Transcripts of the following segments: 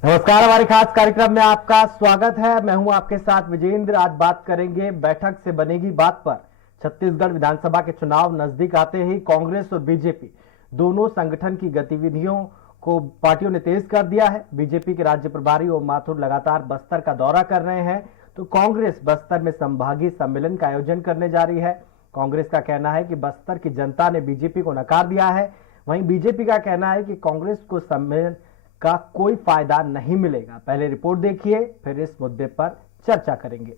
नमस्कार, हमारे खास कार्यक्रम में आपका स्वागत है। मैं हूं आपके साथ विजेंद्र। आज बात करेंगे बैठक से बनेगी बात पर। छत्तीसगढ़ विधानसभा के चुनाव नजदीक आते ही कांग्रेस और बीजेपी दोनों संगठन की गतिविधियों को पार्टियों ने तेज कर दिया है। बीजेपी के राज्य प्रभारी ओम माथुर लगातार बस्तर का दौरा कर रहे हैं, तो कांग्रेस बस्तर में संभागीय सम्मेलन का आयोजन करने जा रही है। कांग्रेस का कहना है कि बस्तर की जनता ने बीजेपी को नकार दिया है, वहीं बीजेपी का कहना है कि कांग्रेस को सम्मेलन का कोई फायदा नहीं मिलेगा। पहले रिपोर्ट देखिए, फिर इस मुद्दे पर चर्चा करेंगे।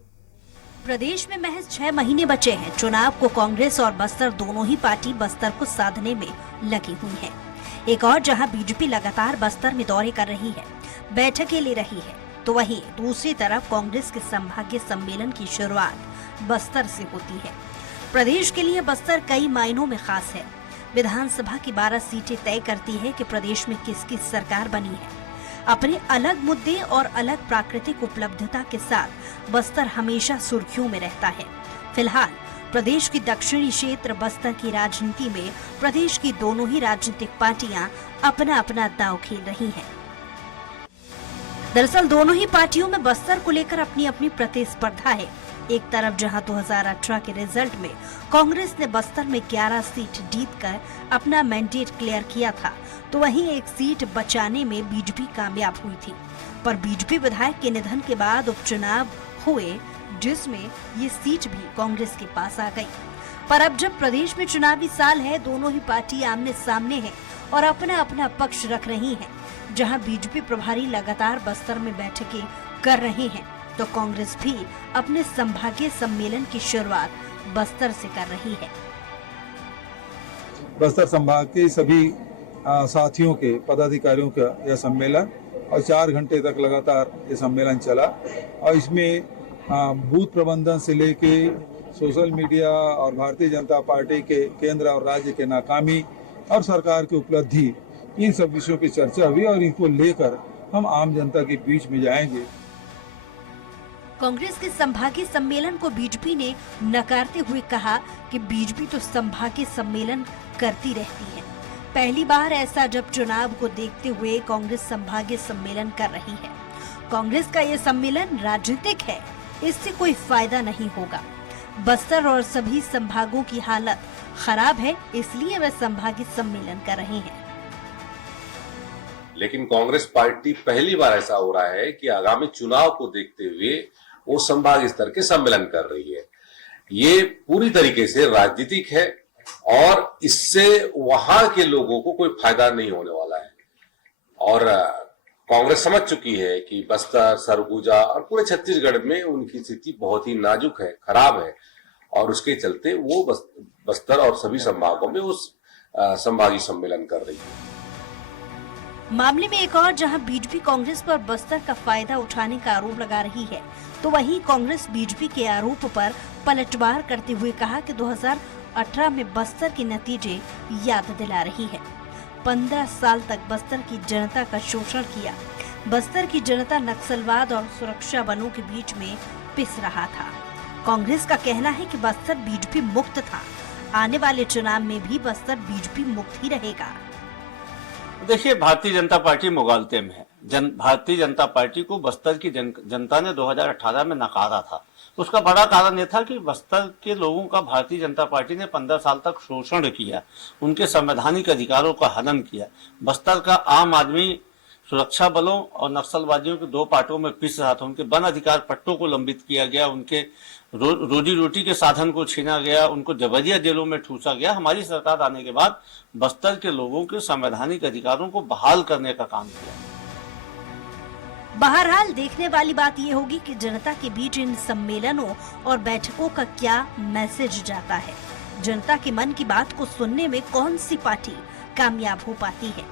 प्रदेश में महज 6 महीने बचे हैं चुनाव को। कांग्रेस और बस्तर दोनों ही पार्टी बस्तर को साधने में लगी हुई है। एक और जहां बीजेपी लगातार बस्तर में दौरे कर रही है, बैठकें ले रही है, तो वहीं दूसरी तरफ कांग्रेस के संभागीय सम्मेलन की शुरुआत बस्तर से होती है। प्रदेश के लिए बस्तर कई मायनों में खास है। विधानसभा की 12 सीटें तय करती है कि प्रदेश में किसकी सरकार बनी है। अपने अलग मुद्दे और अलग प्राकृतिक उपलब्धता के साथ बस्तर हमेशा सुर्खियों में रहता है। फिलहाल प्रदेश की दक्षिणी क्षेत्र बस्तर की राजनीति में प्रदेश की दोनों ही राजनीतिक पार्टियां अपना अपना दांव खेल रही हैं। दरअसल दोनों ही पार्टियों में बस्तर को लेकर अपनी अपनी प्रतिस्पर्धा है। एक तरफ जहां 2018 के रिजल्ट में कांग्रेस ने बस्तर में 11 सीट जीतकर अपना मैंडेट क्लियर किया था, तो वहीं एक सीट बचाने में बीजेपी कामयाब हुई थी। पर बीजेपी विधायक के निधन के बाद उपचुनाव हुए, जिसमें ये सीट भी कांग्रेस के पास आ गई। पर अब जब प्रदेश में चुनावी साल है, दोनों ही पार्टी आमने सामने है और अपना अपना पक्ष रख रही है। जहां बीजेपी प्रभारी लगातार बस्तर में बैठकें कर रहे हैं, तो कांग्रेस भी अपने संभागीय सम्मेलन की शुरुआत बस्तर से कर रही है। बस्तर संभाग के सभी साथियों के पदाधिकारियों का यह सम्मेलन और 4 घंटे तक लगातार ये सम्मेलन चला और इसमें बूथ प्रबंधन से लेके सोशल मीडिया और भारतीय जनता पार्टी के केंद्र और राज्य के नाकामी और सरकार की उपलब्धि, इन सब विषयों की चर्चा हुई और इनको लेकर हम आम जनता के बीच में जाएंगे। कांग्रेस के संभागीय सम्मेलन को बीजेपी ने नकारते हुए कहा कि बीजेपी तो संभागीय सम्मेलन करती रहती है। पहली बार ऐसा जब चुनाव को देखते हुए कांग्रेस संभागीय सम्मेलन कर रही है। कांग्रेस का ये सम्मेलन राजनीतिक है, इससे कोई फायदा नहीं होगा। बस्तर और सभी संभागों की हालत खराब है, इसलिए वे संभागीय सम्मेलन कर रहे हैं। लेकिन कांग्रेस पार्टी पहली बार ऐसा हो रहा है कि आगामी चुनाव को देखते हुए वो संभाग स्तर के सम्मेलन कर रही है। ये पूरी तरीके से राजनीतिक है और इससे वहां के लोगों को कोई फायदा नहीं होने वाला है। और कांग्रेस समझ चुकी है कि बस्तर, सरगुजा और पूरे छत्तीसगढ़ में उनकी स्थिति बहुत ही नाजुक है, खराब है, और उसके चलते वो बस्तर और सभी संभागों में उस संभागीय सम्मेलन कर रही है। मामले में एक और जहां बीजेपी कांग्रेस पर बस्तर का फायदा उठाने का आरोप लगा रही है, तो वहीं कांग्रेस बीजेपी के आरोप पर पलटवार करते हुए कहा कि 2018 में बस्तर के नतीजे याद दिला रही है। 15 साल तक बस्तर की जनता का शोषण किया। बस्तर की जनता नक्सलवाद और सुरक्षा बलों के बीच में पिस रहा था। कांग्रेस का कहना है कि बस्तर बीजेपी मुक्त था। आने वाले चुनाव में भी बस्तर बीजेपी मुक्त ही रहेगा। देखिए, भारतीय जनता पार्टी मुगालते में है। भारतीय जनता पार्टी को बस्तर की जनता ने 2018 में नकारा था। उसका बड़ा कारण यह था कि बस्तर के लोगों का भारतीय जनता पार्टी ने 15 साल तक शोषण किया, उनके संवैधानिक अधिकारों का हनन किया। बस्तर का आम आदमी सुरक्षा बलों और नक्सलवादियों के 2 पार्टों में पिस रहा था। उनके वन अधिकार पट्टों को लंबित किया गया, उनके रोजी रोटी के साधन को छीना गया, उनको जबरिया जेलों में ठूसा गया। हमारी सरकार आने के बाद बस्तर के लोगों के संवैधानिक अधिकारों को बहाल करने का काम किया। बहरहाल देखने वाली बात ये होगी कि जनता के बीच इन सम्मेलनों और बैठकों का क्या मैसेज जाता है। जनता के मन की बात को सुनने में कौन सी पार्टी कामयाब हो पाती है,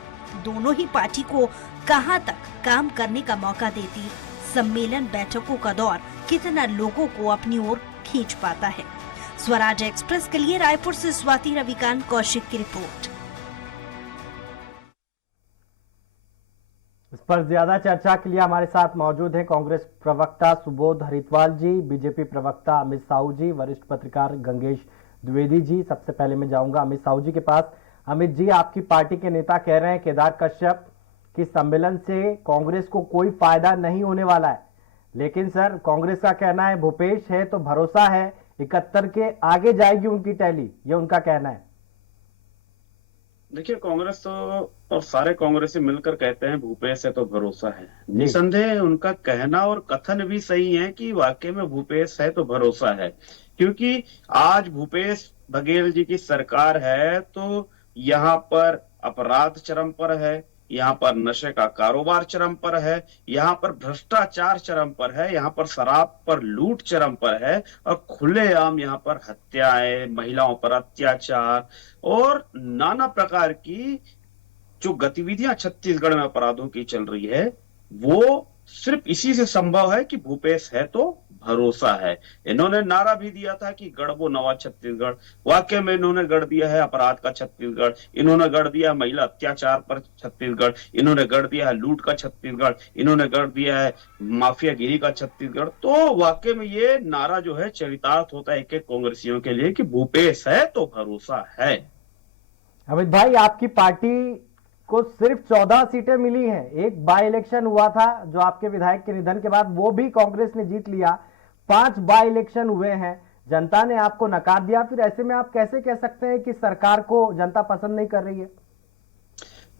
दोनों ही पार्टी को कहां तक काम करने का मौका देती, सम्मेलन बैठकों का दौर कितना लोगों को अपनी ओर खींच पाता है। स्वराज एक्सप्रेस के लिए रायपुर से स्वाति रविकांत कौशिक की रिपोर्ट। इस पर ज्यादा चर्चा के लिए हमारे साथ मौजूद हैं कांग्रेस प्रवक्ता सुबोध हरिद्वाल जी, बीजेपी प्रवक्ता अमित साहू जी, वरिष्ठ पत्रकार गंगेश द्विवेदी जी। सबसे पहले मैं जाऊंगा अमित साहू जी के पास। अमित जी, आपकी पार्टी के नेता कह रहे हैं केदार कश्यप कि सम्मेलन से कांग्रेस को कोई फायदा नहीं होने वाला है, लेकिन सर कांग्रेस का कहना है भूपेश है तो भरोसा है 71 के आगे जाएगी उनकी टैली, ये उनका कहना है। देखिए, कांग्रेस तो और सारे कांग्रेसी मिलकर कहते हैं भूपेश है तो भरोसा है। निसंदेह उनका कहना और कथन भी सही है कि वाकई में भूपेश है तो भरोसा है, क्योंकि आज भूपेश बघेल जी की सरकार है तो यहाँ पर अपराध चरम पर है, यहाँ पर नशे का कारोबार चरम पर है, यहाँ पर भ्रष्टाचार चरम पर है, यहाँ पर शराब पर लूट चरम पर है और खुलेआम यहाँ पर हत्याएं, महिलाओं पर अत्याचार और नाना प्रकार की जो गतिविधियां छत्तीसगढ़ में अपराधों की चल रही है वो सिर्फ इसी से संभव है कि भूपेश है तो भरोसा है। इन्होंने नारा भी दिया था कि गढ़बो नवा छत्तीसगढ़, वाकई में इन्होंने गढ़ दिया है अपराध का छत्तीसगढ़, इन्होंने गढ़ दिया महिला अत्याचार पर छत्तीसगढ़, इन्होंने गढ़ दिया है लूट का छत्तीसगढ़, इन्होंने गढ़ दिया है माफियागिरी का छत्तीसगढ़। तो वाकई में ये नारा जो है चरितार्थ होता है एक एक कांग्रेसियों के लिए कि भूपेश है तो भरोसा है। अमित भाई, आपकी पार्टी को सिर्फ 14 सीटें मिली हैं, एक बाई इलेक्शन हुआ था जो आपके विधायक के निधन के बाद वो भी कांग्रेस ने जीत लिया, 5 बाई इलेक्शन हुए हैं, जनता ने आपको नकार दिया। फिर ऐसे में आप कैसे कह सकते हैं कि सरकार को जनता पसंद नहीं कर रही है?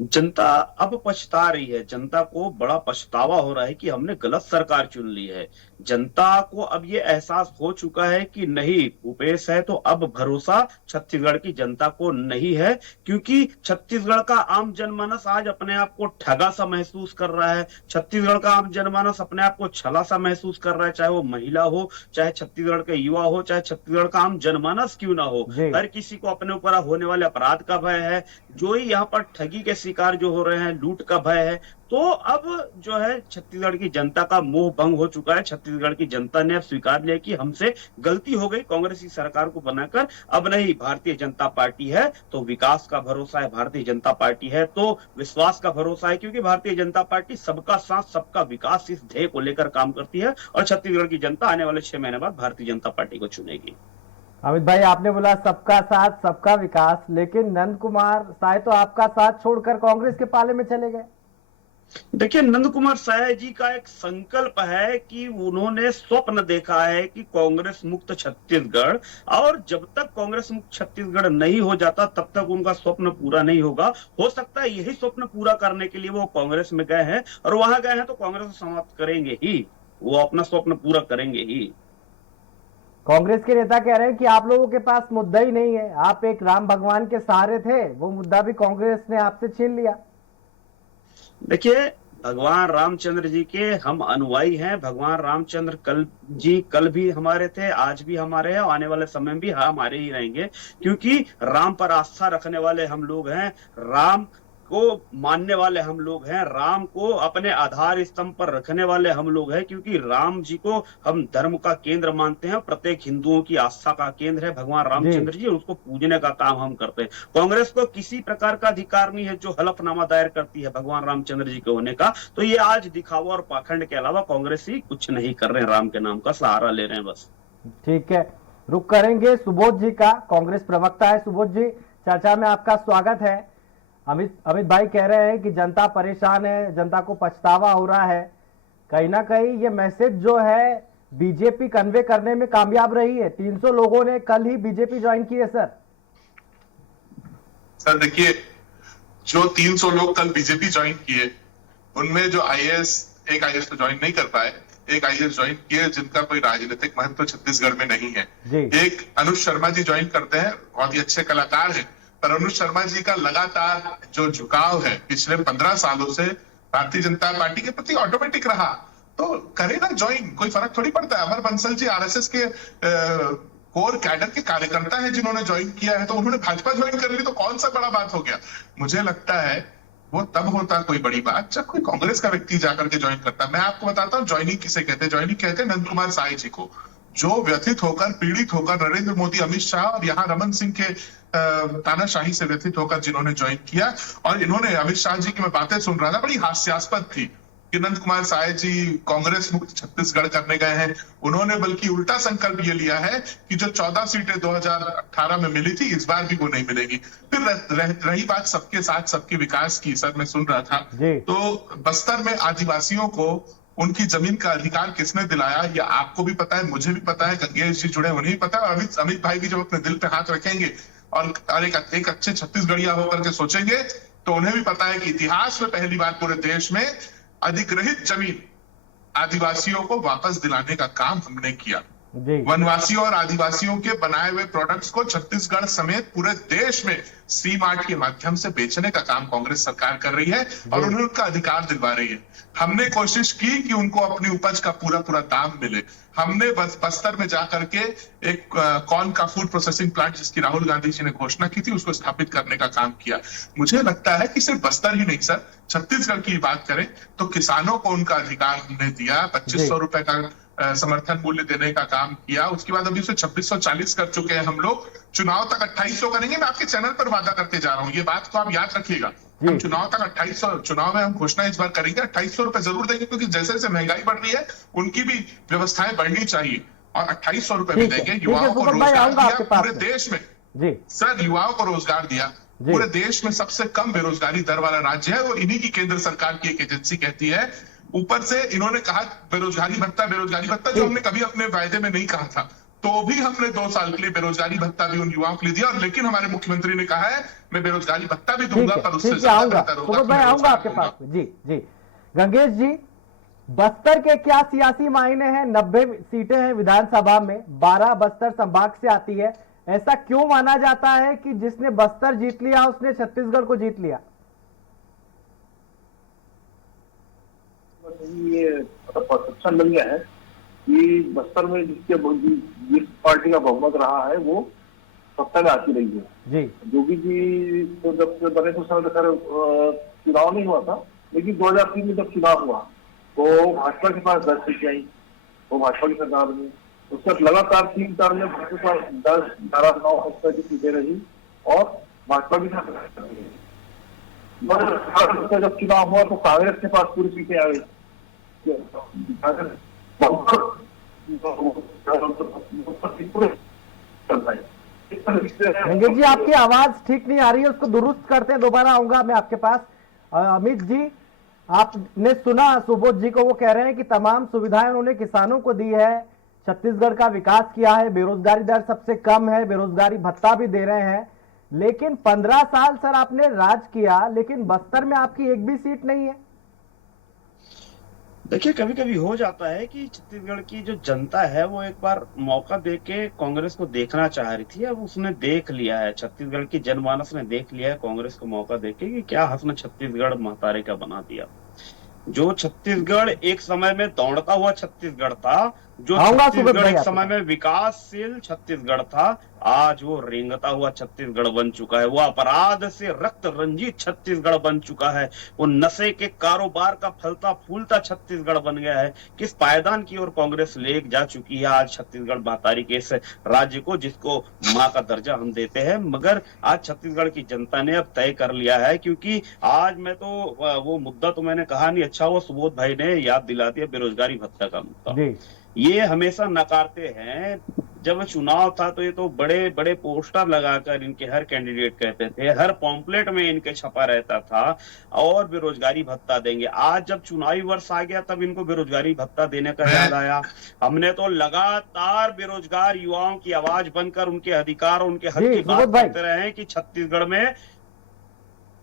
जनता अब पछता रही है, जनता को बड़ा पछतावा हो रहा है कि हमने गलत सरकार चुन ली है। जनता को अब ये एहसास हो चुका है कि नहीं भूपेश है तो अब भरोसा छत्तीसगढ़ की जनता को नहीं है, क्योंकि छत्तीसगढ़ का आम जनमानस आज अपने आप को ठगा सा महसूस कर रहा है। छत्तीसगढ़ का आम जनमानस अपने आप को छला सा महसूस कर रहा है, चाहे वो महिला हो, चाहे छत्तीसगढ़ के युवा हो, चाहे छत्तीसगढ़ का आम जनमानस क्यों ना हो। हर किसी को अपने ऊपर होने वाले अपराध का भय है, जो ही यहाँ पर ठगी के शिकार जो हो रहे हैं, लूट का भय है। तो अब जो है छत्तीसगढ़ की जनता का मोह भंग हो चुका है। छत्तीसगढ़ की जनता ने अब स्वीकार लिया कि हमसे गलती हो गई, कांग्रेस की सरकार को बनाकर अब नहीं भारतीय जनता पार्टी है तो विकास का भरोसा है, भारतीय जनता पार्टी है तो विश्वास का भरोसा है, क्योंकि भारतीय जनता पार्टी सबका साथ सबका विकास इस ध्येय को लेकर काम करती है और छत्तीसगढ़ की जनता आने वाले 6 महीने बाद भारतीय जनता पार्टी को चुनेगी। अमित भाई, आपने बोला सबका साथ सबका विकास, लेकिन नंद कुमार साय तो आपका साथ छोड़कर कांग्रेस के पाले में चले गए। देखिए, नंद कुमार साय जी का एक संकल्प है कि उन्होंने स्वप्न देखा है कि कांग्रेस मुक्त छत्तीसगढ़, और जब तक कांग्रेस मुक्त छत्तीसगढ़ नहीं हो जाता तब तक उनका स्वप्न पूरा नहीं होगा। हो सकता है यही स्वप्न पूरा करने के लिए वो कांग्रेस में गए हैं और वहां गए हैं तो कांग्रेस को समाप्त करेंगे ही, वो अपना स्वप्न पूरा करेंगे ही। कांग्रेस के नेता कह रहे हैं कि आप लोगों के पास मुद्दा ही नहीं है, आप एक राम भगवान के सहारे थे, वो मुद्दा भी कांग्रेस ने आपसे छीन लिया। देखिए, भगवान रामचंद्र जी के हम अनुयायी हैं। भगवान रामचंद्र कल भी हमारे थे, आज भी हमारे हैं, आने वाले समय में भी हमारे ही रहेंगे, क्योंकि राम पर आस्था रखने वाले हम लोग हैं, राम को मानने वाले हम लोग हैं, राम को अपने आधार स्तंभ पर रखने वाले हम लोग हैं, क्योंकि राम जी को हम धर्म का केंद्र मानते हैं। प्रत्येक हिंदुओं की आस्था का केंद्र है भगवान रामचंद्र जी, और उसको पूजने का काम हम करते हैं। कांग्रेस को किसी प्रकार का अधिकार नहीं है जो हलफनामा दायर करती है भगवान रामचंद्र जी के होने का। तो ये आज दिखावा और पाखंड के अलावा कांग्रेस ही कुछ नहीं कर रहे हैं, राम के नाम का सहारा ले रहे हैं बस। ठीक है, रुक करेंगे सुबोध जी का, कांग्रेस प्रवक्ता है। सुबोध जी, चर्चा में आपका स्वागत है। अमित भाई कह रहे हैं कि जनता परेशान है, जनता को पछतावा हो रहा है, कहीं ना कहीं ये मैसेज जो है बीजेपी कन्वे करने में कामयाब रही है। 300 लोगों ने कल ही बीजेपी ज्वाइन की है। सर देखिए, जो 300 लोग कल बीजेपी ज्वाइन किए उनमें जो एक आईएएस तो ज्वाइन नहीं कर पाए, एक आईएएस ज्वाइन किए जिनका कोई राजनीतिक महत्व छत्तीसगढ़ में नहीं है। एक अनुज शर्मा जी ज्वाइन करते हैं, बहुत ही अच्छे कलाकार हैं, पर अनुज शर्मा जी का लगातार जो झुकाव है पिछले 15 सालों से भारतीय जनता पार्टी के प्रति ऑटोमेटिक रहा, तो करे ना ज्वाइन, कोई फर्क थोड़ी पड़ता है। अमर बंसल जी आरएसएस के कोर कैडर के कार्यकर्ता है जिन्होंने ज्वाइन किया है, तो उन्होंने भाजपा ज्वाइन कर ली तो कौन सा बड़ा बात हो गया। मुझे लगता है वो तब होता कोई बड़ी बात जब कोई कांग्रेस का व्यक्ति जाकर के ज्वाइन करता। मैं आपको बताता हूँ ज्वाइनिंग किसे कहते हैं। ज्वाइनिंग कहते हैं नंद कुमार साय जी को, जो व्यथित होकर, पीड़ित होकर नरेंद्र मोदी, अमित शाह और यहाँ रमन सिंह के तानाशाही से व्यथित होकर जिन्होंने ज्वाइन किया। और इन्होंने, अमित शाह जी की मैं बातें सुन रहा था, बड़ी हास्यास्पद थी। कि नंद कुमार साय जी कांग्रेस मुक्त छत्तीसगढ़ करने गए हैं। उन्होंने बल्कि उल्टा संकल्प ये लिया है कि जो 14 सीटें 2018 में मिली थी, इस बार भी वो नहीं मिलेगी। फिर रही बात सबके साथ सबके विकास की, सर मैं सुन रहा था, तो बस्तर में आदिवासियों को उनकी जमीन का अधिकार किसने दिलाया, ये आपको भी पता है, मुझे भी पता है, गंगेश जी जुड़े उन्हें भी पता है, और अमित भाई भी जब अपने दिल पे हाथ रखेंगे और एक अच्छे छत्तीसगढ़िया होकर के सोचेंगे, तो उन्हें भी पता है कि इतिहास में पहली बार पूरे देश में अधिग्रहित जमीन आदिवासियों को वापस दिलाने का काम हमने किया। वनवासियों और आदिवासियों के बनाए हुए प्रोडक्ट्स को छत्तीसगढ़ समेत पूरे देश में सी मार्ट के माध्यम से बेचने का काम कांग्रेस सरकार कर रही है और उन्हें उनका अधिकार दिलवा रही है। हमने कोशिश की कि उनको अपनी उपज का पूरा दाम मिले। हमने बस्तर में जाकर के एक कॉर्न का फूड प्रोसेसिंग प्लांट, जिसकी राहुल गांधी जी ने घोषणा की थी, उसको स्थापित करने का काम किया। मुझे लगता है कि सिर्फ बस्तर ही नहीं सर, छत्तीसगढ़ की बात करें तो किसानों को उनका अधिकार हमने दिया। 2500 रुपए का समर्थन मूल्य देने का काम किया। उसके बाद अभी उसे 2640 कर चुके हैं हम लोग। चुनाव तक 2800 करेंगे। मैं आपके चैनल पर वादा करते जा रहा हूँ, ये बात तो आप याद रखिएगा। हम चुनाव तक 2800, चुनाव में हम घोषणा इस बार करेंगे 2800 रुपए जरूर देंगे, क्योंकि जैसे जैसे महंगाई बढ़ रही है उनकी भी व्यवस्थाएं बढ़नी चाहिए, और 2800 रुपए भी देंगे। युवाओं को रोजगार दिया पूरे देश में जी सर, युवाओं को रोजगार दिया। पूरे देश में सबसे कम बेरोजगारी दर वाला राज्य है, वो इन्हीं की केंद्र सरकार की एक एजेंसी कहती है। ऊपर से इन्होंने कहा बेरोजगारी भत्ता जो हमने कभी अपने वायदे में नहीं कहा था, तो भी हमने 2 साल के लिए बेरोजगारी भत्ता भी उन युवाओं के लिए दिया। और लेकिन हमारे मुख्यमंत्री ने कहा है मैं बेरोजगारी भत्ता भी दूंगा, पर उससे ज्यादा आऊंगा आपके पास। जी गंगेश जी, बस्तर के क्या सियासी मायने हैं? 90 सीटें हैं विधानसभा में, 12 बस्तर संभाग से आती है। ऐसा क्यों माना जाता है कि जिसने बस्तर जीत लिया उसने छत्तीसगढ़ को जीत लिया? ये परसेप्शन मिल गया है कि बस्तर में जिस पार्टी का बहुमत रहा है वो सत्ता में आती रही है जी। जोगी जी तो जब से बने तो समय तक चुनाव नहीं हुआ था, लेकिन 2003 में जब चुनाव हुआ तो भाजपा के पास 10 सीटें आई, वो भाजपा की सरकार में। उसके बाद लगातार 3 टर्म में भाजपा के पास 10, 12, 9 इस तरह की सीटें रही और भाजपा की सरकार रही। जब चुनाव हुआ तो कांग्रेस के पास पूरी सीटें आ गई। गंगेश जी, आपकी आवाज ठीक नहीं आ रही है, उसको दुरुस्त करते हैं। दोबारा आऊंगा मैं आपके पास। अमित जी, आपने सुना सुबोध जी को, वो कह रहे हैं कि तमाम सुविधाएं उन्होंने किसानों को दी है, छत्तीसगढ़ का विकास किया है, बेरोजगारी दर सबसे कम है, बेरोजगारी भत्ता भी दे रहे हैं। लेकिन 15 साल सर आपने राज किया, लेकिन बस्तर में आपकी एक भी सीट नहीं है। देखिए, कभी कभी हो जाता है कि छत्तीसगढ़ की जो जनता है वो एक बार मौका देके कांग्रेस को देखना चाह रही थी। अब उसने देख लिया है, छत्तीसगढ़ की जनमानस ने देख लिया है कांग्रेस को मौका देके कि क्या हसने छत्तीसगढ़ महतारे का बना दिया। जो छत्तीसगढ़ एक समय में दौड़ता हुआ छत्तीसगढ़ था, जो छत्तीसगढ़ एक समय में विकासशील छत्तीसगढ़ था, आज वो रेंगता हुआ छत्तीसगढ़ बन चुका है। वो अपराध से रक्त रंजित छत्तीसगढ़ बन चुका है। वो नशे के कारोबार का फलता फूलता छत्तीसगढ़ बन गया है। किस पायदान की ओर कांग्रेस ले जा चुकी है आज छत्तीसगढ़ महतारी के इस राज्य को, जिसको मां का दर्जा हम देते हैं। मगर आज छत्तीसगढ़ की जनता ने अब तय कर लिया है, क्योंकि आज मैं तो वो मुद्दा तो मैंने कहा नहीं, अच्छा वो सुबोध भाई ने याद दिला दिया बेरोजगारी भत्ता का मुद्दा। ये हमेशा नकारते हैं। जब चुनाव था तो ये तो बड़े बड़े पोस्टर लगाकर इनके हर कैंडिडेट कहते थे, हर पॉम्पलेट में इनके छपा रहता था और बेरोजगारी भत्ता देंगे। आज जब चुनावी वर्ष आ गया तब इनको बेरोजगारी भत्ता देने का याद आया। हमने तो लगातार बेरोजगार युवाओं की आवाज बनकर उनके अधिकार, उनके हक की बात करते रहे हैं कि छत्तीसगढ़ में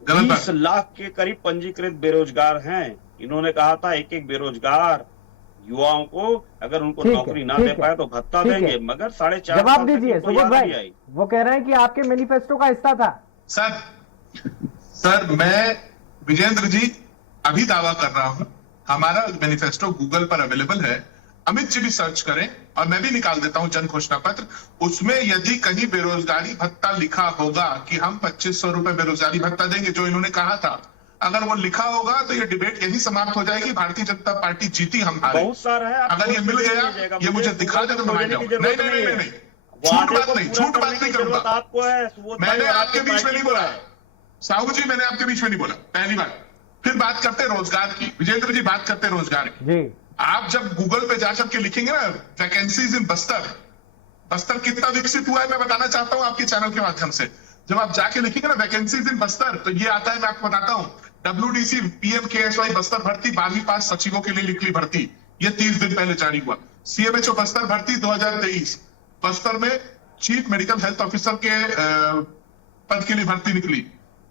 20 लाख के करीब पंजीकृत बेरोजगार हैं। इन्होंने कहा था एक एक बेरोजगार युवाओं को अगर उनको नौकरी ना दे पाए तो भत्ता देंगे। मगर 4.5 जवाब दीजिए सुबोध भाई। वो कह रहे हैं कि आपके मैनिफेस्टो का हिस्सा था। सर मैं विजेंद्र जी अभी दावा कर रहा हूं, हमारा मैनिफेस्टो गूगल पर अवेलेबल है, अमित जी भी सर्च करें और मैं भी निकाल देता हूं जन घोषणा पत्र। उसमें यदि कहीं बेरोजगारी भत्ता लिखा होगा कि हम 2500 रुपए बेरोजगारी भत्ता देंगे, जो इन्होंने कहा था, अगर वो लिखा होगा तो ये डिबेट यही समाप्त हो जाएगी। भारतीय जनता पार्टी जीती, हम हारे। बहुत सारा है, अगर ये मिल गया, ये मुझे दिखा दे तो मैं मान जाऊं। नहीं, झूठ बात नहीं करूंगा। आपको है, मैंने आपके बीच में नहीं बोला साहू जी, मैंने आपके बीच में नहीं बोला। पहली बात फिर बात करते हैं रोजगार की। विजेंद्र जी बात करते हैं रोजगार की। जी आप जब गूगल पे जाकर के लिखेंगे ना वैकेंसीज इन बस्तर, बस्तर कितना विकसित हुआ है मैं बताना चाहता हूं आपके चैनल के माध्यम से। जब आप जाके लिखेंगे ना वैकेंसीज इन बस्तर, तो ये आता है, मैं आपको बताता हूं, WDC PMKSY बस्तर भर्ती 12वीं पास सचिवों के लिए निकली भर्ती, ये 30 दिन पहले जारी हुआ। CMHO बस्तर भर्ती 2023, बस्तर में चीफ मेडिकल हेल्थ ऑफिसर के पद के लिए भर्ती निकली।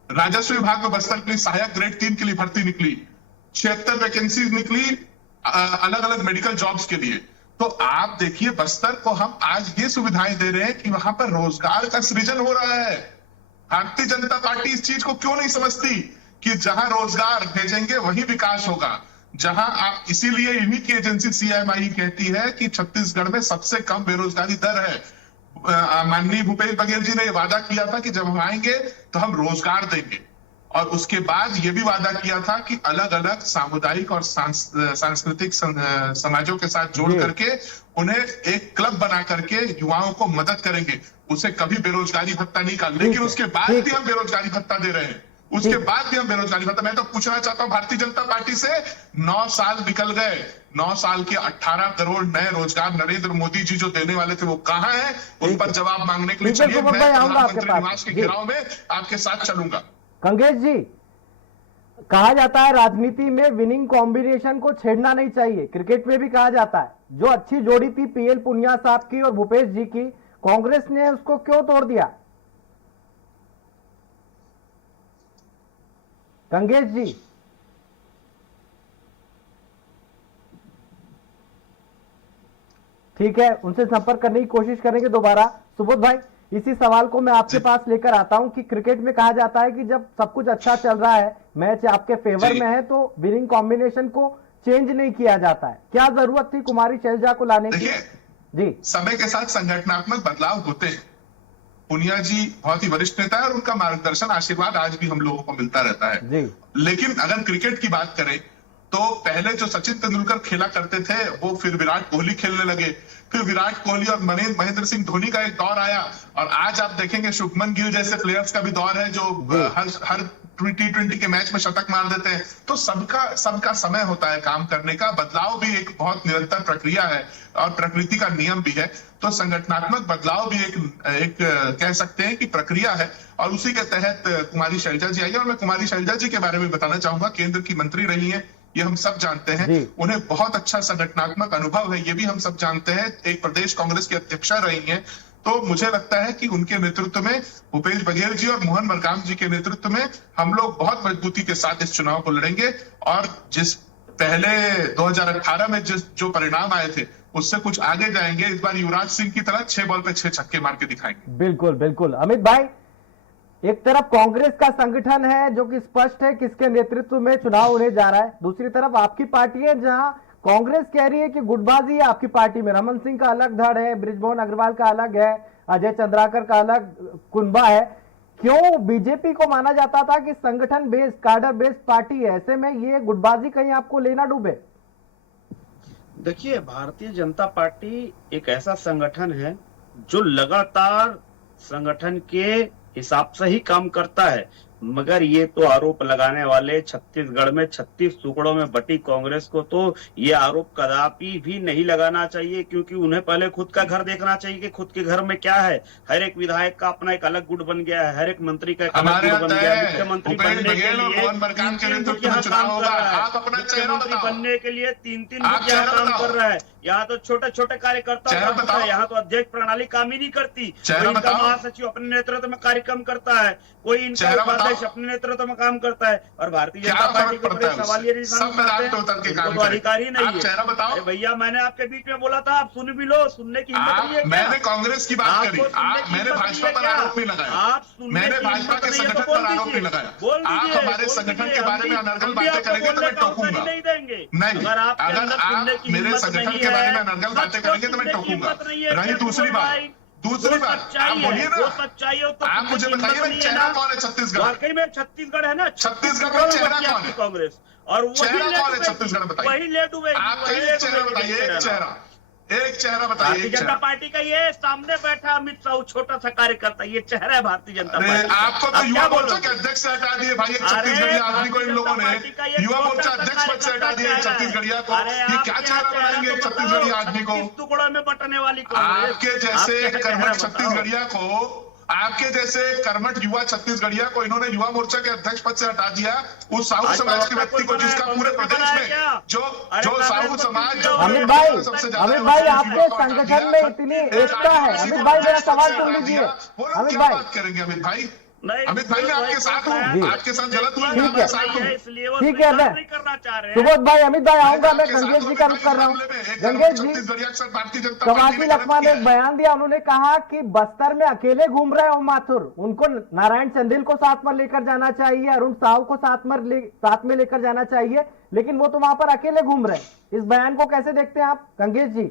राजस्व विभाग में बस्तर के लिए सहायक ग्रेड 3 के लिए भर्ती निकली। 76 वैकेंसीज निकली अलग अलग मेडिकल जॉब्स के लिए। तो आप देखिए बस्तर को हम आज ये सुविधाएं दे रहे हैं कि वहां पर रोजगार का सृजन हो रहा है। भारतीय जनता पार्टी इस चीज को क्यों नहीं समझती कि जहां रोजगार भेजेंगे वहीं विकास होगा। जहां आप, इसीलिए इन्हीं की एजेंसी CMI कहती है कि छत्तीसगढ़ में सबसे कम बेरोजगारी दर है। माननीय भूपेश बघेल जी ने वादा किया था कि जब हम आएंगे तो हम रोजगार देंगे, और उसके बाद ये भी वादा किया था कि अलग अलग सामुदायिक और सांस्कृतिक समाजों के साथ जोड़ करके उन्हें एक क्लब बना करके युवाओं को मदद करेंगे। उसे कभी बेरोजगारी भत्ता नहीं कहा, लेकिन उसके बाद भी हम बेरोजगारी भत्ता दे रहे हैं। उसके बाद भी हम बेरोजगारी भत्ता, मैं तो पूछना चाहता हूं भारतीय जनता पार्टी से, 9 साल निकल गए, 9 साल के 18 करोड़ नए रोजगार नरेंद्र मोदी जी जो देने वाले थे वो कहां है? उस पर जवाब मांगने के लिए चलिए मैं प्रधानमंत्री निवास के घेराव में आपके साथ चलूंगा। कंगेश जी, कहा जाता है राजनीति में विनिंग कॉम्बिनेशन को छेड़ना नहीं चाहिए। क्रिकेट में भी कहा जाता है, जो अच्छी जोड़ी थी PL पुनिया साहब की और भूपेश जी की, कांग्रेस ने उसको क्यों तोड़ दिया? कंगेश जी, ठीक है, उनसे संपर्क करने की कोशिश करेंगे दोबारा। सुबोध भाई, इसी सवाल को मैं आपके पास लेकर आता हूं कि क्रिकेट में कहा जाता है कि जब सब कुछ अच्छा चल रहा है, मैच आपके फेवर में है, तो विनिंग कॉम्बिनेशन को चेंज नहीं किया जाता है। क्या जरूरत थी कुमारी शैलजा को लाने की? जी, समय के साथ संगठनात्मक बदलाव होते हैं। पुनिया जी बहुत ही वरिष्ठ नेता है और उनका मार्गदर्शन आशीर्वाद आज भी हम लोगों को मिलता रहता है जी। लेकिन अगर क्रिकेट की बात करें तो पहले जो सचिन तेंदुलकर खेला करते थे वो फिर विराट कोहली खेलने लगे, फिर विराट कोहली और महेंद्र सिंह धोनी का एक दौर आया, और आज आप देखेंगे शुभमन गिल जैसे प्लेयर्स का भी दौर है जो हर T20 के मैच में शतक मार देते हैं। तो सबका समय होता है काम करने का। बदलाव भी एक बहुत निरंतर प्रक्रिया है और प्रकृति का नियम भी है। तो संगठनात्मक बदलाव भी एक कह सकते हैं कि प्रक्रिया है, और उसी के तहत कुमारी शैलजा जी आई है। और मैं कुमारी शैलजा जी के बारे में बताना चाहूंगा, केंद्र की मंत्री रही है, ये हम सब जानते हैं। उन्हें बहुत अच्छा संगठनात्मक अनुभव है, ये भी हम सब जानते हैं। एक प्रदेश कांग्रेस की अध्यक्षा रही हैं। तो मुझे लगता है कि उनके नेतृत्व में, भूपेश बघेल जी और मोहन मरकाम जी के नेतृत्व में हम लोग बहुत मजबूती के साथ इस चुनाव को लड़ेंगे, और जिस पहले 2018 में जो परिणाम आए थे उससे कुछ आगे जाएंगे। इस बार युवराज सिंह की तरह 6 बॉल पे 6 छक्के मार के दिखाएंगे। बिल्कुल बिल्कुल। अमित भाई, एक तरफ कांग्रेस का संगठन है जो कि स्पष्ट है किसके नेतृत्व में चुनाव होने जा रहा है, दूसरी तरफ आपकी पार्टी है जहां कांग्रेस कह रही है कि गुटबाजी है आपकी पार्टी में। रमन सिंह का अलग धड़ है, बृजमोहन अग्रवाल का अलग है, अजय चंद्राकर का अलग कुनबा है। क्यों बीजेपी को माना जाता था कि संगठन बेस्ड, कार्डर बेस्ड पार्टी है, ऐसे में ये गुटबाजी कहीं आपको लेना डूबे? देखिए, भारतीय जनता पार्टी एक ऐसा संगठन है जो लगातार संगठन के हिसाब से ही काम करता है, मगर ये तो आरोप लगाने वाले छत्तीसगढ़ में 36 टुकड़ों में बटी कांग्रेस को तो ये आरोप कदापि भी नहीं लगाना चाहिए, क्योंकि उन्हें पहले खुद का घर देखना चाहिए कि खुद के घर में क्या है। हर एक विधायक का अपना एक अलग गुट बन गया है, हर एक मंत्री का एक अलग गुट बन गया है। मुख्यमंत्री बनने के लिए बनने के लिए 3-3 गुट यहाँ काम कर रहा है। यहाँ तो छोटे छोटे कार्यकर्ता, यहाँ तो अध्यक्ष प्रणाली काम ही नहीं करती। कोई इनका महासचिव अपने नेतृत्व में कार्यक्रम करता है, कोई इनका उपाध्यक्ष अपने नेतृत्व में काम करता है, और भारतीय जनता पार्टी के बड़े सवालिया निशान अधिकारी नहीं है। भैया, मैंने आपके बीच में बोला था, आप सुन भी लो, सुनने की हिम्मत नहीं है। मैंने कांग्रेस की बात करी, मैंने भाजपा पर आरोप नहीं लगाया, मैंने भाजपा के संगठन पर आरोप नहीं लगाया। आप हमारे संगठन के बारे में अनर्गल बातें करेंगे तो मैं टोकूंगा। नहीं देंगे, अगर आप मेरे संगठन के बारे में अनर्गल बातें करेंगे तो मैं टोकूंगा। रही दूसरी बात, आप बोलिए ना, सच्चाई हो तो आप मुझे बताइए चेहरा कौन है छत्तीसगढ़? वाकई में छत्तीसगढ़ है ना, छत्तीसगढ़ का चेहरा कौन है? कांग्रेस, और चेहरा कौन है छत्तीसगढ़? बताइए, वही ले डूबे। आप कहिए चेहरा बताइए, एक चेहरा, एक चेहरा बताइए, भारतीय एक जनता चेहरा। पार्टी का ये सामने बैठा अमित शाह, छोटा सा कार्यकर्ता, ये चेहरा है भारतीय जनता अरे पार्टी का। आपको तो अब युवा क्या मोर्चा बोलोगे? के अध्यक्ष से हटा दिए भाई, एक अरे छत्तीसगढ़ी आदमी को इन लोगों ने भारतीय जनता पार्टी का ये युवा मोर्चा छोटा सा अध्यक्ष पद से हटा दिए कार्यकर्ता छत्तीसगढ़िया को। अरे ये क्या आपके चेहरा यहाँ बनाएंगे एक तो छत्तीसगढ़ी बताओ, आदमी को? किस टुकड़ों में बंटने वाली कांग्रेस? आपके जैसे आपके कर्मठ चेहरा बताओ। छत्तीसगढ़िया को, आपके जैसे कर्मठ युवा छत्तीसगढ़िया को इन्होंने युवा मोर्चा के अध्यक्ष पद से हटा दिया, उस साहू आज समाज के प्रवक्ता व्यक्ति को, कोई जिसका बनाया, पूरे कांग्रेस प्रदेश बनाया में क्या? जो अरे जो कांग्रेस साहू को समाज किसी जो और अमित ने भाई, सबसे ज्यादा अमित भाई, युवा आपके को हटा संगठन दिया। में इतनी एकता है। अमित भाई, मेरा सवाल सुन लीजिए। वो लोग अमित क्या भाई, बात करेंगे अमित भाई? नहीं, अमित भाई मैं आपके साथ जी। हूँ, आपके साथ गलत हुआ, मैं ठीक आपके है। साथ हूँ। इसलिए वो ठीक है, स्वीकार मैं नहीं करना चाह रहे हैं। सुबोध भाई, अमित भाई आऊंगा, मैं आपके साथ गंगेश जी हूँ का भाई, रुख कर रहा हूँ। एक गंगेश जी, छत्तीसगढ़िया के साथ भारतीय जनता पार्टी कवासी ने गलत लखमा ने किया एक है। बयान दिया, उन्होंने कहा कि बस्तर में अकेले घूम रहे हो माथुर, उनको नारायण चंदेल को साथ में लेकर जाना चाहिए, अरुण साहू को साथ में लेकर जाना चाहिए, लेकिन वो तो वहां पर अकेले घूम रहे हैं। इस बयान को कैसे देखते हैं आप गंगेश जी?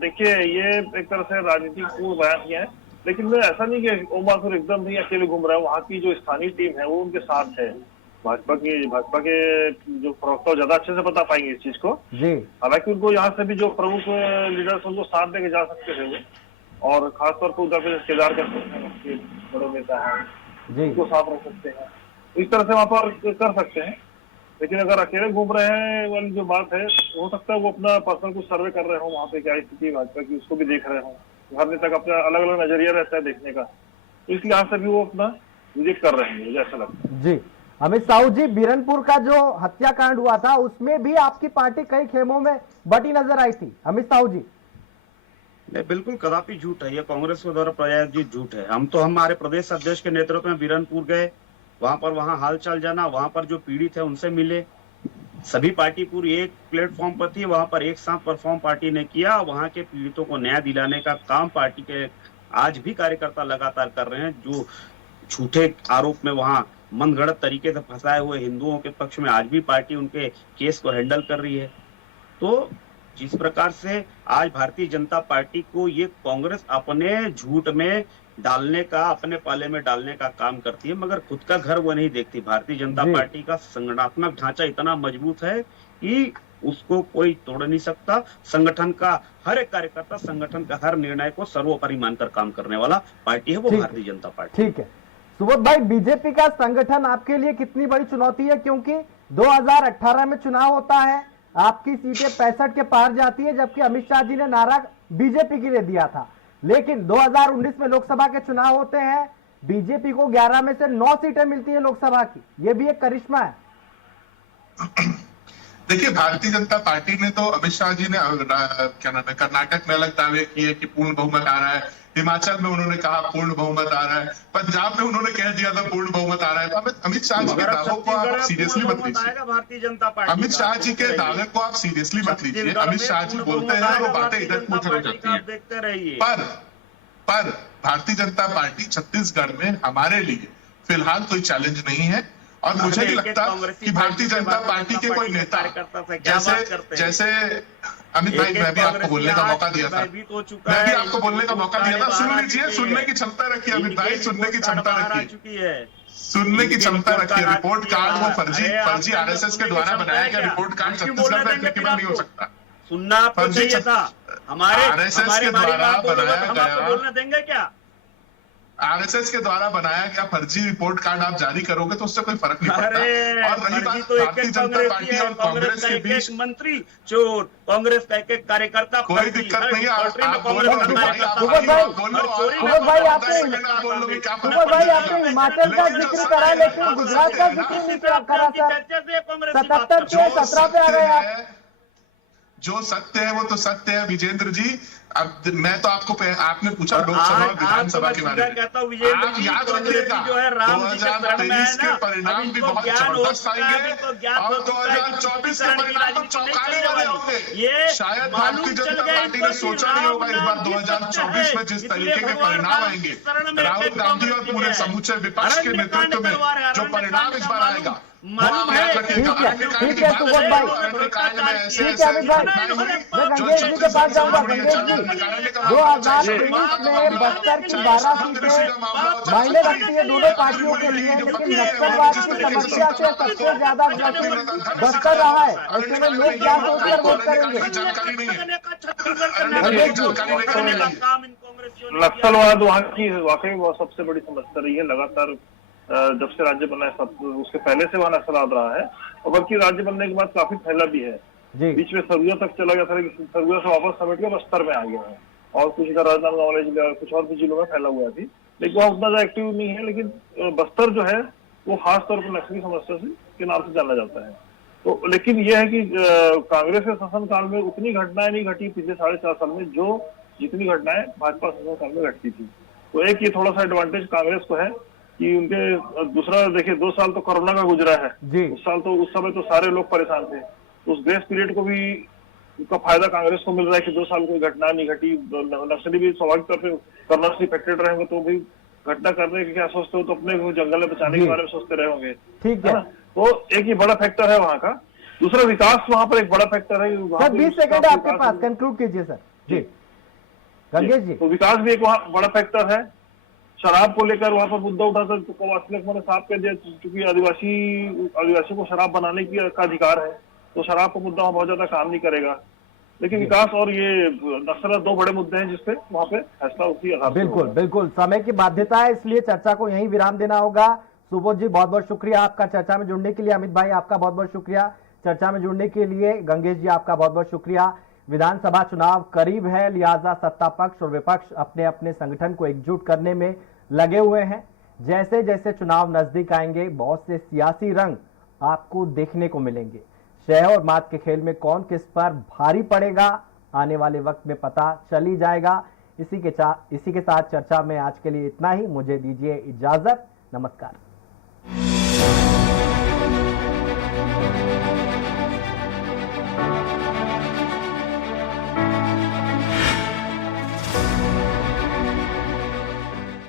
देखिए, ये एक तरह से राजनीतिक पूर्ण बयान किया है, लेकिन मैं ऐसा नहीं कि ओम माथुर एकदम ही अकेले घूम रहा है। वहाँ की जो स्थानीय टीम है वो उनके साथ है। भाजपा के जो प्रवक्ता ज्यादा अच्छे से बता पाएंगे इस चीज को जी। हालांकि उनको यहाँ से भी जो प्रमुख लीडर्स उनको साथ देके जा सकते थे वो, और खासतौर पर उत्तर प्रदेश केदार के बड़े नेता है जी, उनको साथ रख सकते हैं, इस तरह से वहाँ पर कर सकते हैं। लेकिन अगर अकेले घूम रहे हैं वाली जो बात है, हो सकता है वो अपना पर्सनल कुछ सर्वे कर रहे हो, वहाँ पे क्या स्थिति है भाजपा की उसको भी देख रहे हो। हर नेता का अपना अलग अलग नजरिया रहता है देखने का, तो इस लिहाज से भी वो अपना विजिट कर रहे हैं, मुझे ऐसा लगता है। जी। अमित साहू जी, बीरनपुर का जो हत्याकांड हुआ था उसमें भी आपकी पार्टी कई खेमों में बटी नजर आई थी। अमित साहू जी, नहीं, बिल्कुल कदापि झूठ है, ये कांग्रेस के द्वारा प्रायोजित झूठ है। हम तो हमारे प्रदेश अध्यक्ष के नेतृत्व में बीरनपुर गए, वहां हाल चाल जाना, वहां पर जो पीड़ित है उनसे मिले, सभी पार्टी पूरी एक प्लेटफॉर्म पर थी, वहां पर एक साथ परफॉर्म पार्टी ने किया। वहां के पीड़ितों को न्याय दिलाने का काम पार्टी के आज भी कार्यकर्ता लगातार कर रहे हैं। जो झूठे आरोप में वहां मनगढ़ंत तरीके से फंसाए हुए हिंदुओं के पक्ष में आज भी पार्टी उनके केस को हैंडल कर रही है। तो जिस प्रकार से आज भारतीय जनता पार्टी को ये कांग्रेस अपने झूठ में डालने का, अपने पाले में डालने का काम करती है, मगर खुद का घर वो नहीं देखती। भारतीय जनता जी। पार्टी का संगठनात्मक ढांचा इतना मजबूत है कि उसको कोई तोड़ नहीं सकता। संगठन का हर एक कार्यकर्ता संगठन का हर निर्णय को सर्वोपरि मानकर काम करने वाला पार्टी है वो ठीक है। भारतीय जनता पार्टी। ठीक है। सुबोध भाई, बीजेपी का संगठन आपके लिए कितनी बड़ी चुनौती है, क्योंकि 2018 में चुनाव होता है, आपकी सीटें 65 के पार जाती है, जबकि अमित शाह जी ने नारा बीजेपी के लिए दिया था। लेकिन 2019 में लोकसभा के चुनाव होते हैं, बीजेपी को 11 में से 9 सीटें मिलती है लोकसभा की, ये भी एक करिश्मा है। देखिए, भारतीय जनता पार्टी ने तो, अमित शाह जी ने क्या नाम है, कर्नाटक में अलग दावे किए कि पूर्ण बहुमत आ रहा है, हिमाचल में उन्होंने कहा पूर्ण बहुमत आ रहा है, पंजाब में उन्होंने कह दिया था पूर्ण बहुमत आ रहा है। तो अमित शाह जी के दावों को आप सीरियसली मत लीजिए। भारतीय जनता पार्टी अमित शाह जी के दावे को आप सीरियसली मत लीजिए। अमित शाह जी बोलते हैं, वो बातें इधर उधर हो जाती हैं। देखते रहिए। पर भारतीय जनता पार्टी छत्तीसगढ़ में हमारे लिए फिलहाल कोई चैलेंज नहीं है, और मुझे नहीं लगता कि भारतीय जनता पार्टी के कोई नेता जैसे अमित भाई, मैं भी आपको बोलने का मौका दिया था, मैं भी आपको बोलने का मौका दिया था। सुन लीजिए, सुनने की क्षमता रखिए अमित भाई, सुनने की क्षमता रखिए, सुनने की क्षमता रखिए। रिपोर्ट कार्ड वो फर्जी आरएसएस के द्वारा बनाया गया रिपोर्ट कार्ड छत्तीसगढ़ में एप्लीकेबल नहीं हो सकता। सुनना आपको चाहिए था। हमारे आरएसएस के द्वारा बनाया गया, बोलना देंगे क्या? आरएसएस के द्वारा बनाया गया फर्जी रिपोर्ट कार्ड आप जारी करोगे तो उससे कोई फर्क नहीं पड़ता। और रही बात तो भारतीय जनता पार्टी और कांग्रेस के बीच, मंत्री चोर, कांग्रेस का एक कार्यकर्ता, कोई दिक्कत नहीं है। आप बोलो, सुबोध भाई, आपने हिमाचल का जिक्र करा, लेकिन गुजरात का जिक्र नहीं करा सर। 77 के 17 पे आ गए आप। जो सत्य है वो तो सत्य है विजेंद्र जी। अब मैं तो आपने पूछा लोकसभा और विधानसभा के बारे में, आप याद रखिएगा 2023 के परिणाम भी बहुत जबरदस्त आएंगे, और 2024 के परिणाम तो चौंकाने वाले होंगे। शायद भारतीय जनता पार्टी ने सोचा नहीं होगा इस बार 2024 में जिस तरीके के परिणाम आएंगे, राहुल गांधी और पूरे समूचे विपक्ष के नेतृत्व में जो परिणाम इस बार आएगा, वो आप याद ठीक है सुबोध भाई, ठीक है अमित भाई, मैं गंगेश जी के पास जाऊंगा। गंगेश जी, 2023 में बस्तर की 12 सीटें मायने रखती है दोनों पार्टियों के लिए, लेकिन नक्सलवाद की समस्या से सबसे ज्यादा ग्रसित बस्तर रहा है। ऐसे में लोग क्या सोचकर वोट करेंगे? नक्सलवाद वहाँ की वाकई वो सबसे बड़ी समस्या रही है। लगातार जब से राज्य बना है, सब उसके पहले से वहाँ नक्सलवाद रहा है, और बल्कि राज्य बनने के बाद काफी फैला भी है। बीच में सरगुजा तक चला गया था, लेकिन सरगुजा से वापस समेट के बस्तर में आ गया है, और कुछ इधर राजनांदगांव जिला, कुछ और भी जिलों में फैला हुआ थी, लेकिन वहाँ उतना ज्यादा एक्टिव नहीं है। लेकिन बस्तर जो है वो खास तौर पर नक्सली समस्या से के नाम से जाना जाता है। तो लेकिन यह है कि कांग्रेस के शासनकाल में उतनी घटनाएं नहीं घटी पिछले 4.5 साल में, जो जितनी घटनाएं भाजपा शासनकाल में घटती थी। तो एक ये थोड़ा सा एडवांटेज कांग्रेस को है कि उनके, दूसरा देखिए 2 साल तो कोरोना का गुजरा है, उस समय तो सारे लोग परेशान थे, तो उस ग्रेस पीरियड को भी का फायदा कांग्रेस को मिल रहा है कि 2 साल कोई घटना नहीं घटी। नक्सली भी स्वाभाविक तौर पर कोरोना से इफेक्टेड रहेंगे, तो भी घटना करने के क्या सोचते हो, तो अपने जंगल में बचाने के बारे में सोचते रहे होंगे, ठीक है ना? तो एक ये बड़ा फैक्टर है वहाँ का। दूसरा विकास वहाँ पर एक बड़ा फैक्टर है। सर 20 सेकंड आपके पास, कंक्लूड कीजिए सर जी। गंगेश जी, तो विकास भी एक वहाँ बड़ा फैक्टर है। शराब को लेकर वहाँ पर मुद्दा उठा था, तो कवासी ने साफ कर दिया, क्योंकि आदिवासियों को शराब बनाने का अधिकार है, तो शराब का मुद्दा वहाँ बहुत ज्यादा काम नहीं करेगा। लेकिन विकास और ये नक्सलवाद 2 बड़े मुद्दे हैं जिसपे वहाँ पे फैसला उसी आधार पर बिल्कुल बिल्कुल समय की बाध्यता है, इसलिए चर्चा को यहीं विराम देना होगा। सुबोध जी बहुत बहुत शुक्रिया आपका चर्चा में जुड़ने के लिए। अमित भाई आपका बहुत बहुत शुक्रिया चर्चा में जुड़ने के लिए। गंगेश जी आपका बहुत बहुत शुक्रिया। विधानसभा चुनाव करीब है, लिहाजा सत्ता पक्ष और विपक्ष अपने अपने संगठन को एकजुट करने में लगे हुए हैं। जैसे जैसे चुनाव नजदीक आएंगे, बहुत से सियासी रंग आपको देखने को मिलेंगे। शह और मात के खेल में कौन किस पर भारी पड़ेगा, आने वाले वक्त में पता चल ही जाएगा। इसी के साथ चर्चा में आज के लिए इतना ही। मुझे दीजिए इजाजत, नमस्कार।